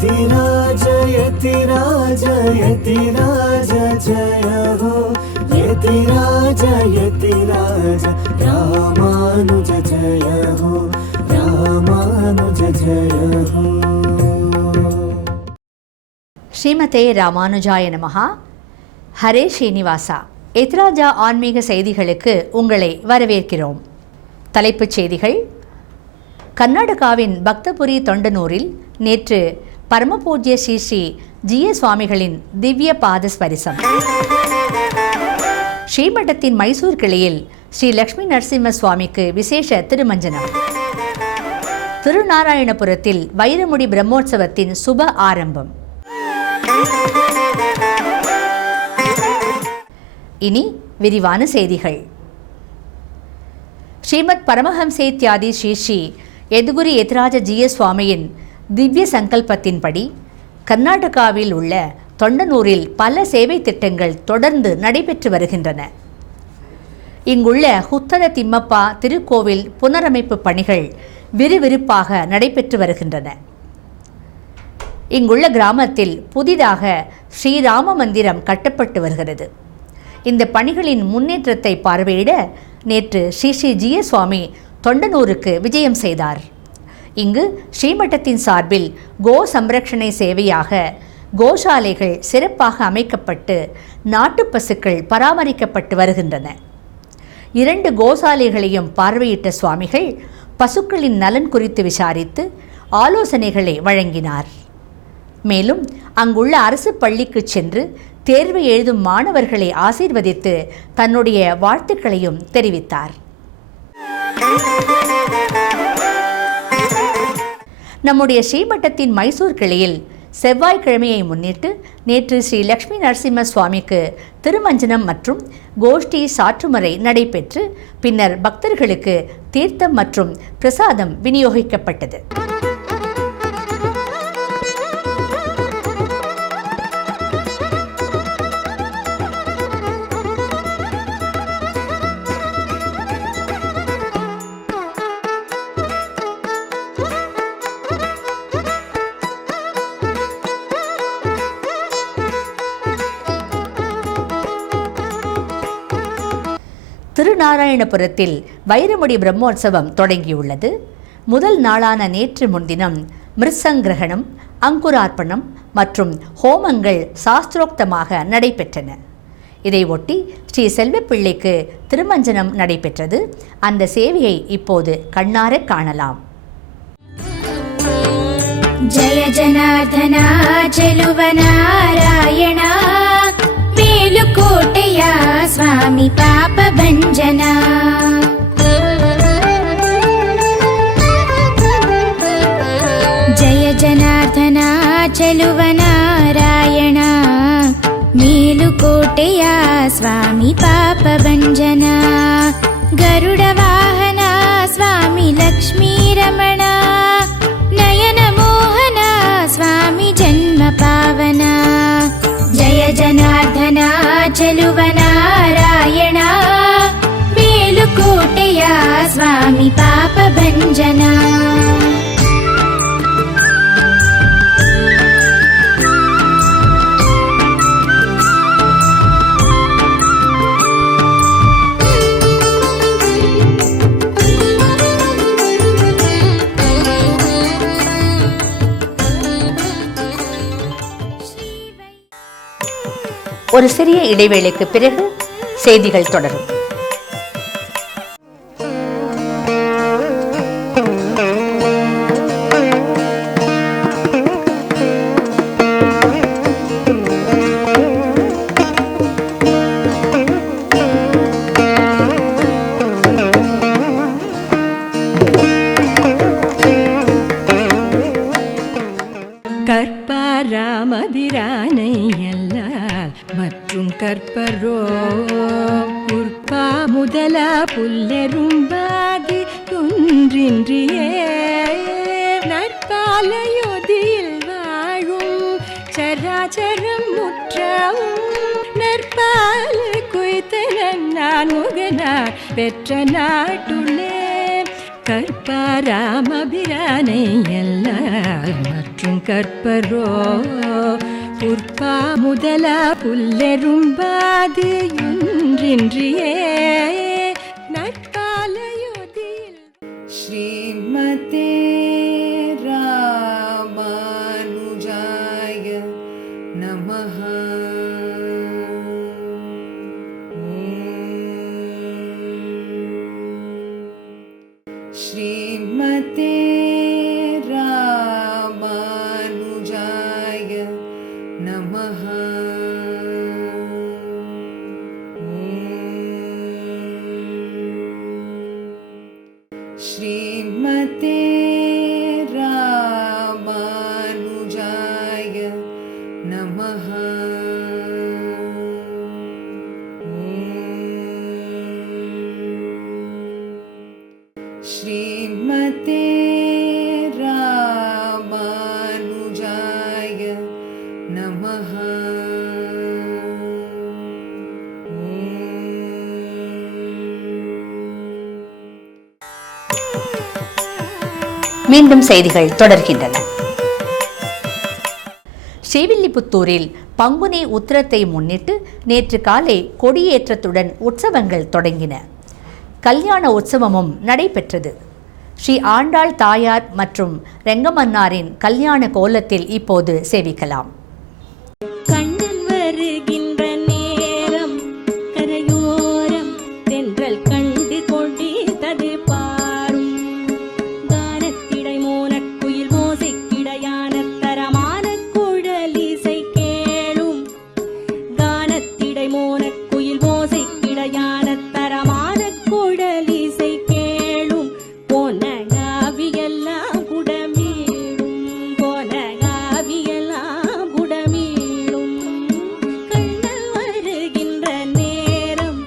यतिराज यतिराज यतिराज जय हो यतिराज यतिराज रामानुज जय हो रामानुज जय हो. ஸ்ரீமதே ராமானுஜாய நமஹா. ஹரே ஸ்ரீனிவாசா. எத்ராஜா ஆன்மீக செய்திகளுக்கு உங்களை வரவேற்கிறோம். தலைப்புச் செய்திகள். கர்நாடகாவின் பக்தபுரி தொண்டனூரில் நேற்று பரமபூஜ்ய ஸ்ரீ ஸ்ரீ ஜிய சுவாமிகளின் திவ்ய பாத ஸ்பரிசம். ஸ்ரீமட்டத்தின் மைசூர் கிளையில் ஸ்ரீ லக்ஷ்மி நரசிம்ம சுவாமிக்கு விசேஷ திருமஞ்சனம். திருநாராயணபுரத்தில் வைரமுடி பிரம்மோற்சவத்தின் சுப ஆரம்பம். இனி விரிவான செய்திகள். ஸ்ரீமத் பரமஹம்சேத்யாதி ஸ்ரீ ஸ்ரீ யதுகுரு யதிராஜ ஜிய சுவாமியின் திவ்ய சங்கல்பத்தின்படி கர்நாடகாவில் உள்ள தொண்டனூரில் பல சேவை திட்டங்கள் தொடர்ந்து நடைபெற்று வருகின்றன. இங்குள்ள ஹுத்தத திம்மப்பா திருக்கோவில் புனரமைப்பு பணிகள் விறுவிறுப்பாக நடைபெற்று வருகின்றன. இங்குள்ள கிராமத்தில் புதிதாக ஸ்ரீராம மந்திரம் கட்டப்பட்டு வருகிறது. இந்த பணிகளின் முன்னேற்றத்தை பார்வையிட நேற்று ஸ்ரீ ஸ்ரீ ஜிய சுவாமி தொண்டனூருக்கு விஜயம் செய்தார். இங்கு ஸ்ரீமட்டத்தின் சார்பில் கோ சம்ரக்ஷணை சேவையாக கோசாலைகள் சிறப்பாக அமைக்கப்பட்டு நாட்டு பசுக்கள் பராமரிக்கப்பட்டு வருகின்றன. 2 கோசாலைகளையும் பார்வையிட்ட சுவாமிகள் பசுக்களின் நலன் குறித்து விசாரித்து ஆலோசனைகளை வழங்கினார். மேலும் அங்குள்ள அரசு பள்ளிக்கு சென்று தேர்வு எழுதும் மாணவர்களை ஆசீர்வதித்து தன்னுடைய வாழ்த்துக்களையும் தெரிவித்தார். நம்முடைய ஸ்ரீமட்டத்தின் மைசூர் கிளையில் செவ்வாய்க்கிழமையை முன்னிட்டு நேற்று ஸ்ரீ லக்ஷ்மி நரசிம்ம சுவாமிக்கு திருமஞ்சனம் மற்றும் கோஷ்டி சாற்றுமறை நடைபெற்று பின்னர் பக்தர்களுக்கு தீர்த்தம் மற்றும் பிரசாதம் விநியோகிக்கப்பட்டது. திருநாராயணபுரத்தில் வைரமுடி பிரம்மோற்சவம் தொடங்கியுள்ளது. முதல் நாளான நேற்று முன்தினம் மிருசங்கிரகணம், அங்குரார்ப்பணம் மற்றும் ஹோமங்கள் சாஸ்திரோக்தமாக நடைபெற்றன. இதை ஒட்டி ஸ்ரீ செல்வப்பிள்ளைக்கு திருமஞ்சனம் நடைபெற்றது. அந்த சேவையை இப்போது கண்ணார காணலாம். ஜய ஜனார்தனா செலுவநாராயணா ಮೇಲುಕೋಟೆಯ ಸ್ವಾಮಿ ಪಾಪ ಭಂಜನ. ಜಯ ಜನಾರ್ದನ ಚೆಲುವ ನಾರಾಯಣ ಮೇಲುಕೋಟೆಯ ಸ್ವಾಮಿ ಪಾಪ ಭಂಜನ. ಗರುಡ ವಾಹನ ಸ್ವಾಮಿ ಲಕ್ಷ್ಮೀ ರಮಣ ನಯನ ಮೋಹನ ಸ್ವಾಮಿ ಜನ್ಮ ಪಾವನ. ಜಯ ಜನಾರ್ದನ ಚೆಲುವ ನಾರಾಯಣ ಮೇಲುಕೋಟೆಯ ಸ್ವಾಮಿ ಪಾಪ ಭಂಜನ. ஒரு சிறிய இடைவேளைக்கு பிறகு செய்திகள் தொடரும். மற்றும் கற்பரோ புற்பா முதல புல்லெரும்பாதி குன்றின்றியே நற்பாலையொதியில் வாழும் சராச்சரம் முற்றவும் நற்பாலை குய்த்த நான் முகனார் பெற்ற நாட்டுள்ளே கற்பராமபிரானை எல்லார் மற்றும் கற்பரோ புற்பா முதலா புல்லெரும்பாது ஒன்றின்றியே நற்காலயோதியில் ஸ்ரீமதே ராமானுஜாய நமஹ. ஸ்ரீமதே ராமானுஜாய நமஹ. ஸ்ரீமதே ராமானுஜாய நமஹ. ஸ்ரீமதே ராமானுஜாய நமஹ. மீண்டும் செய்திகள் தொடர்கின்றன. ஸ்ரீவில்லிபுத்தூரில் பங்குனி உத்திரத்தை முன்னிட்டு நேற்று காலை கொடியேற்றத்துடன் உற்சவங்கள் தொடங்கின. கல்யாண உற்சவமும் நடைபெற்றது. ஸ்ரீ ஆண்டாள் தாயார் மற்றும் ரெங்கமன்னாரின் கல்யாண கோலத்தில் இப்போது சேவிக்கலாம். கண்ணன் வருகின்ற நேரம் கரையோரம் தென்றல் கண்டு கொண்டித்தது பாரும் கானத்திடை மோனக்குயில் மோசைக்கிடையான தரமான குழலிசை கேளும் கானத்திடை மோனக்குயில் மோசைக்கிடையான தரமான குழலிசை கேளும் பொன்னகாவியெல்லாம் குடமீளும் பொன்னகாவியெல்லாம் குடமீளும் கண்ணன் வருகின்ற நேரம்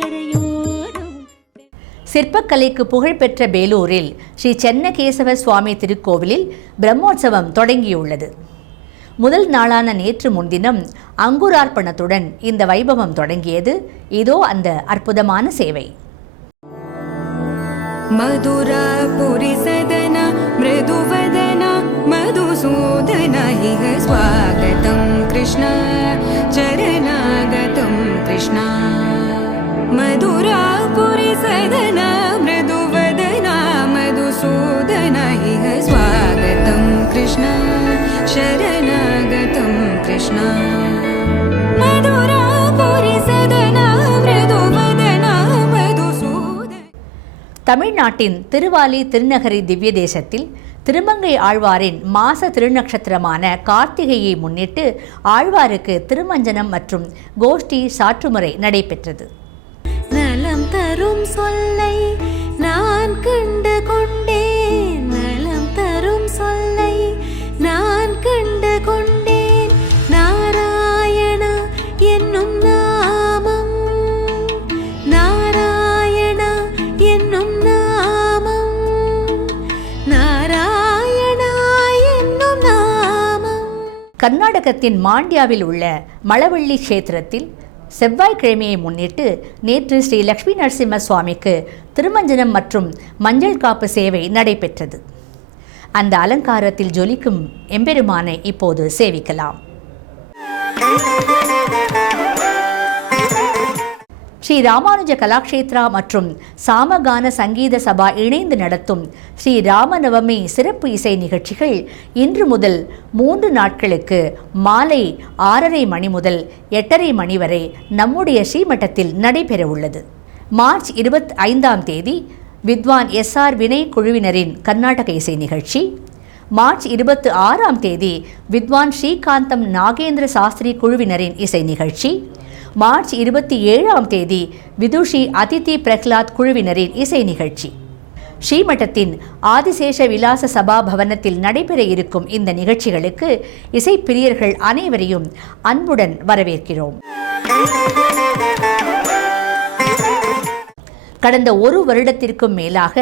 கரையோரம். சிற்பக்கலைக்கு புகழ்பெற்ற பேலூரில் ஸ்ரீ சென்னகேசவ சுவாமி திருக்கோவிலில் பிரம்மோற்சவம் தொடங்கியுள்ளது. முதல் நாளான நேற்று முன்தினம் அங்குரார்ப்பணத்துடன் இந்த வைபவம் தொடங்கியது. இதோ அந்த அற்புதமான சேவை. मधुरापुरी सदना मृदुवदना मधुसूदना इह स्वागतं कृष्ण चरणागतं कृष्ण मधुरापुरी सदना मृदुवदना मधुसूदना इह स्वागतं कृष्ण शरणागतं कृष्ण मधुरापुरी सदना मृदुवदना मधुसूदना. தமிழ்நாட்டின் திருவாலி திருநகரி திவ்ய தேசத்தில் திருமங்கை ஆழ்வாரின் மாச திருநக்ஷத்திரமான கார்த்திகையை முன்னிட்டு ஆழ்வாருக்கு திருமஞ்சனம் மற்றும் கோஷ்டி சாற்றுமுறை நடைபெற்றது. நலம் தரும் சொல்லை நான் கண்டு கொண்டேன் நலம் தரும் சொல்லை நான் கண்டு கொண்டேன் நாராயணா என்னும் நாமம் நாராயணா என்னும் நாமம் நாராயணா என்னும் நாமம். கர்நாடகத்தின் மாண்டியாவில் உள்ள மலவள்ளி கஷேத்திரத்தில் செவ்வாய்க்கிழமையை முன்னிட்டு நேற்று ஸ்ரீ லக்ஷ்மி நரசிம்ம சுவாமிக்கு திருமஞ்சனம் மற்றும் மஞ்சள் காப்பு சேவை நடைபெற்றது. அந்த அலங்காரத்தில் ஜொலிக்கும் எம்பெருமானை இப்போது சேவிக்கலாம். ஸ்ரீ ராமானுஜ கலாக்ஷேத்ரா மற்றும் சாமகான சங்கீத சபா இணைந்து நடத்தும் ஸ்ரீ ராமநவமி சிறப்பு இசை நிகழ்ச்சிகள் இன்று முதல் 3 நாட்களுக்கு மாலை 6:30 மணி முதல் 8:30 மணி வரை நம்முடைய ஸ்ரீமட்டத்தில் நடைபெறவுள்ளது. மார்ச் 25ஆம் தேதி வித்வான் SR வினய் குழுவினரின் கர்நாடக இசை நிகழ்ச்சி. மார்ச் 26ஆம் தேதி வித்வான் ஸ்ரீகாந்தம் நாகேந்திர சாஸ்திரி குழுவினரின் இசை நிகழ்ச்சி. மார்ச் 27ஆம் தேதி விதுஷி அதிதி பிரஹ்லாத் குழுவினரின் இசை நிகழ்ச்சி. ஸ்ரீமட்டத்தின் ஆதிசேஷ விலாச சபா பவனத்தில் நடைபெற இருக்கும் இந்த நிகழ்ச்சிகளுக்கு இசைப்பிரியர்கள் அனைவரையும் அன்புடன் வரவேற்கிறோம். கடந்த ஒரு வருடத்திற்கும் மேலாக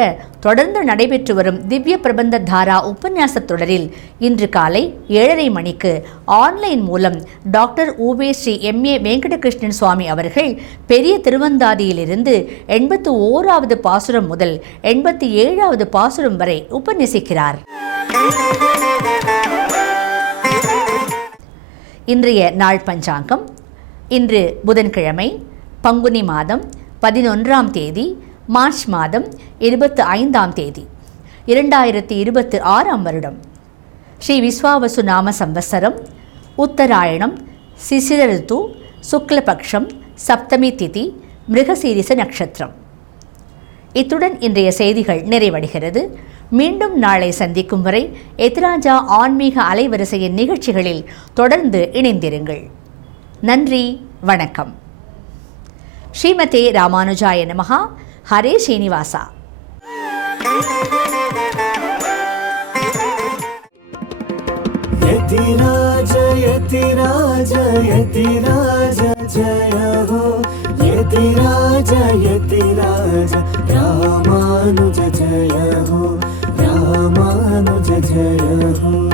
தொடர்ந்து நடைபெற்று வரும் திவ்ய பிரபந்த தாரா உபன்யாச தொடரில் இன்று காலை 7:30 மணிக்கு ஆன்லைன் மூலம் டாக்டர் ஊவே ஸ்ரீ MA வெங்கடகிருஷ்ணன் சுவாமி அவர்கள் பெரிய திருவந்தாதியிலிருந்து 81வது பாசுரம் முதல் 87வது பாசுரம் வரை உபன்யசிக்கிறார். இன்றைய நாள் பஞ்சாங்கம். இன்று புதன்கிழமை, பங்குனி மாதம் 11ஆம் தேதி, மார்ச் மாதம் 25ஆம் தேதி, 2026ஆம் வருடம். ஸ்ரீ விஸ்வாவசு நாம சம்வத்சரம், உத்தராயணம், சிசிர ரித்து, சுக்லபக்ஷம், சப்தமி திதி, மிருகசீரிச நட்சத்திரம். இத்துடன் இன்றைய செய்திகள் நிறைவடைகிறது. மீண்டும் நாளை சந்திக்கும் வரை எத்ராஜா ஆன்மீக அலைவரிசையின் நிகழ்ச்சிகளில் தொடர்ந்து இணைந்திருங்கள். நன்றி, வணக்கம். ஸ்ரீமதே ராமானுஜாய நமஹ. ஹரே ஸ்ரீனிவாசா. यतिराज यतिराज यतिराज जय हो, यतिराज यतिराज रामानुज जय हो, रामानुज जय हो.